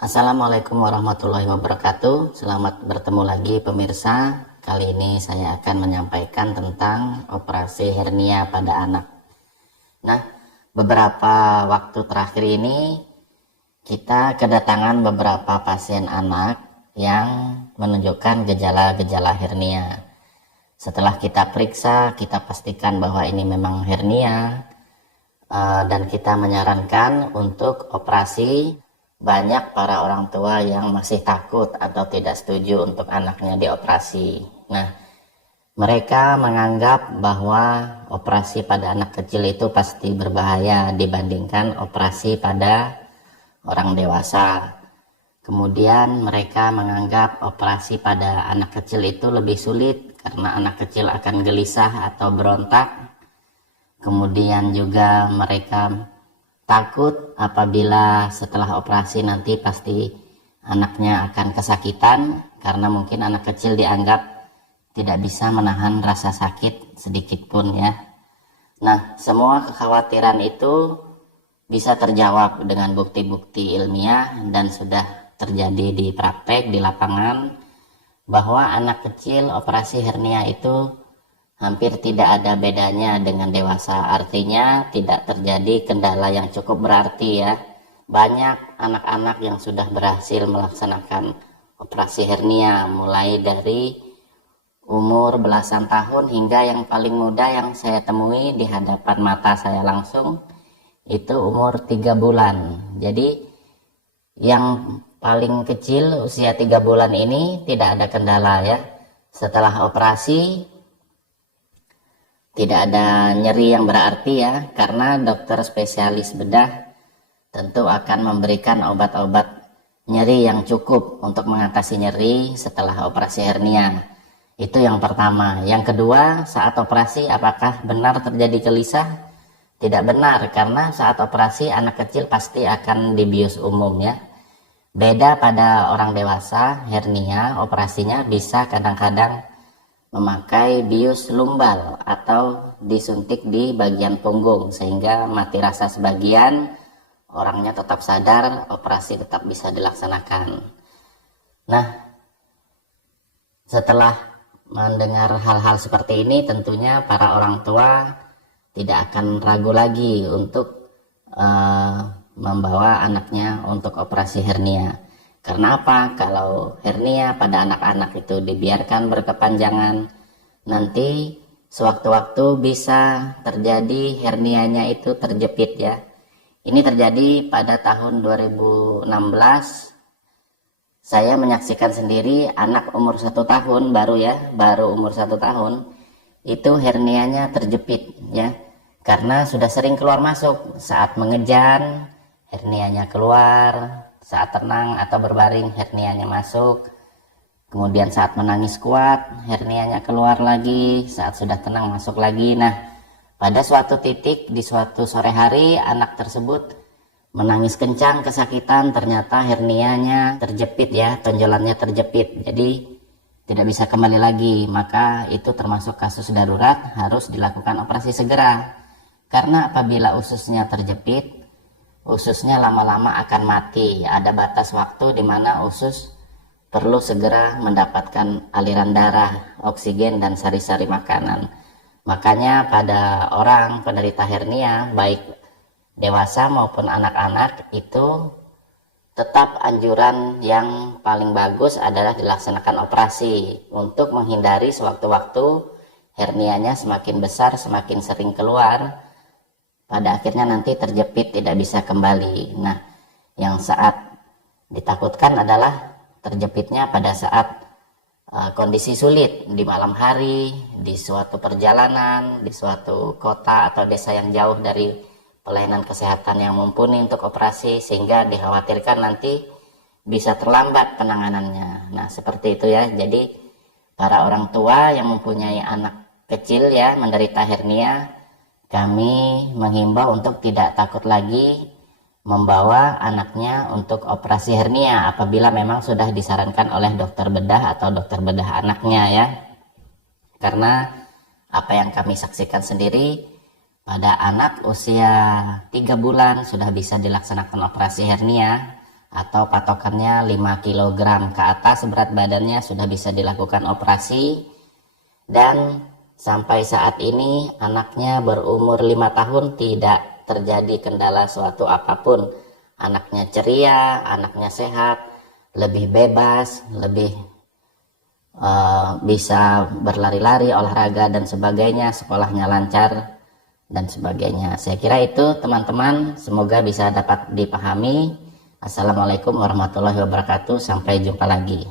Assalamualaikum warahmatullahi wabarakatuh. Selamat bertemu lagi pemirsa. Kali ini saya akan menyampaikan tentang operasi hernia pada anak. Nah, beberapa waktu terakhir ini kita kedatangan beberapa pasien anak yang menunjukkan gejala-gejala hernia. Setelah kita periksa, kita pastikan bahwa ini memang hernia dan kita menyarankan untuk operasi. Banyak para orang tua yang masih takut atau tidak setuju untuk anaknya dioperasi. Nah, mereka menganggap bahwa operasi pada anak kecil itu pasti berbahaya dibandingkan operasi pada orang dewasa. Kemudian mereka menganggap operasi pada anak kecil itu lebih sulit karena anak kecil akan gelisah atau berontak. Kemudian juga mereka takut apabila setelah operasi nanti pasti anaknya akan kesakitan karena mungkin anak kecil dianggap tidak bisa menahan rasa sakit sedikit pun ya. Nah, semua kekhawatiran itu bisa terjawab dengan bukti-bukti ilmiah dan sudah terjadi di praktek di lapangan bahwa anak kecil operasi hernia itu hampir tidak ada bedanya dengan dewasa. Artinya tidak terjadi kendala yang cukup berarti ya. Banyak anak-anak yang sudah berhasil melaksanakan operasi hernia mulai dari umur belasan tahun hingga yang paling muda yang saya temui di hadapan mata saya langsung itu umur 3 bulan. Jadi yang paling kecil usia 3 bulan ini tidak ada kendala ya. Setelah operasi tidak ada nyeri yang berarti ya, karena dokter spesialis bedah tentu akan memberikan obat-obat nyeri yang cukup untuk mengatasi nyeri setelah operasi hernia. Itu yang pertama. Yang kedua, saat operasi apakah benar terjadi gelisah? Tidak benar, karena saat operasi anak kecil pasti akan dibius umum ya. Beda pada orang dewasa, hernia operasinya bisa kadang-kadang memakai bius lumbal atau disuntik di bagian punggung sehingga mati rasa sebagian, orangnya tetap sadar, operasi tetap bisa dilaksanakan. Nah, setelah mendengar hal-hal seperti ini tentunya para orang tua tidak akan ragu lagi untuk membawa anaknya untuk operasi hernia. Karena apa? Kalau hernia pada anak-anak itu dibiarkan berkepanjangan, nanti sewaktu-waktu bisa terjadi hernianya itu terjepit ya. Ini terjadi pada tahun 2016. Saya menyaksikan sendiri anak umur 1 tahun baru umur 1 tahun itu hernianya terjepit ya. Karena sudah sering keluar masuk, saat mengejan hernianya keluar, saat tenang atau berbaring hernianya masuk, kemudian saat menangis kuat hernianya keluar lagi, saat sudah tenang masuk lagi. Nah, pada suatu titik di suatu sore hari anak tersebut menangis kencang kesakitan, ternyata hernianya terjepit ya, tonjolannya terjepit, jadi tidak bisa kembali lagi. Maka itu termasuk kasus darurat, harus dilakukan operasi segera. Karena apabila ususnya terjepit, ususnya lama-lama akan mati. Ada batas waktu di mana usus perlu segera mendapatkan aliran darah, oksigen, dan sari-sari makanan. Makanya pada orang penderita hernia, baik dewasa maupun anak-anak, itu tetap anjuran yang paling bagus adalah dilaksanakan operasi untuk menghindari sewaktu-waktu hernianya semakin besar, semakin sering keluar, pada akhirnya nanti terjepit tidak bisa kembali. Nah, yang saat ditakutkan adalah terjepitnya pada saat kondisi sulit di malam hari, di suatu perjalanan, di suatu kota atau desa yang jauh dari pelayanan kesehatan yang mumpuni untuk operasi, sehingga dikhawatirkan nanti bisa terlambat penanganannya. Nah, seperti itu ya. Jadi para orang tua yang mempunyai anak kecil ya menderita hernia, kami menghimbau untuk tidak takut lagi membawa anaknya untuk operasi hernia apabila memang sudah disarankan oleh dokter bedah atau dokter bedah anaknya ya. Karena apa yang kami saksikan sendiri, pada anak usia 3 bulan sudah bisa dilaksanakan operasi hernia, atau patokannya 5 kg ke atas berat badannya sudah bisa dilakukan operasi. Dan sampai saat ini anaknya berumur 5 tahun tidak terjadi kendala suatu apapun. Anaknya ceria, anaknya sehat, lebih bebas, lebih bisa berlari-lari, olahraga dan sebagainya, sekolahnya lancar dan sebagainya. Saya kira itu teman-teman, semoga bisa dapat dipahami. Assalamualaikum warahmatullahi wabarakatuh, sampai jumpa lagi.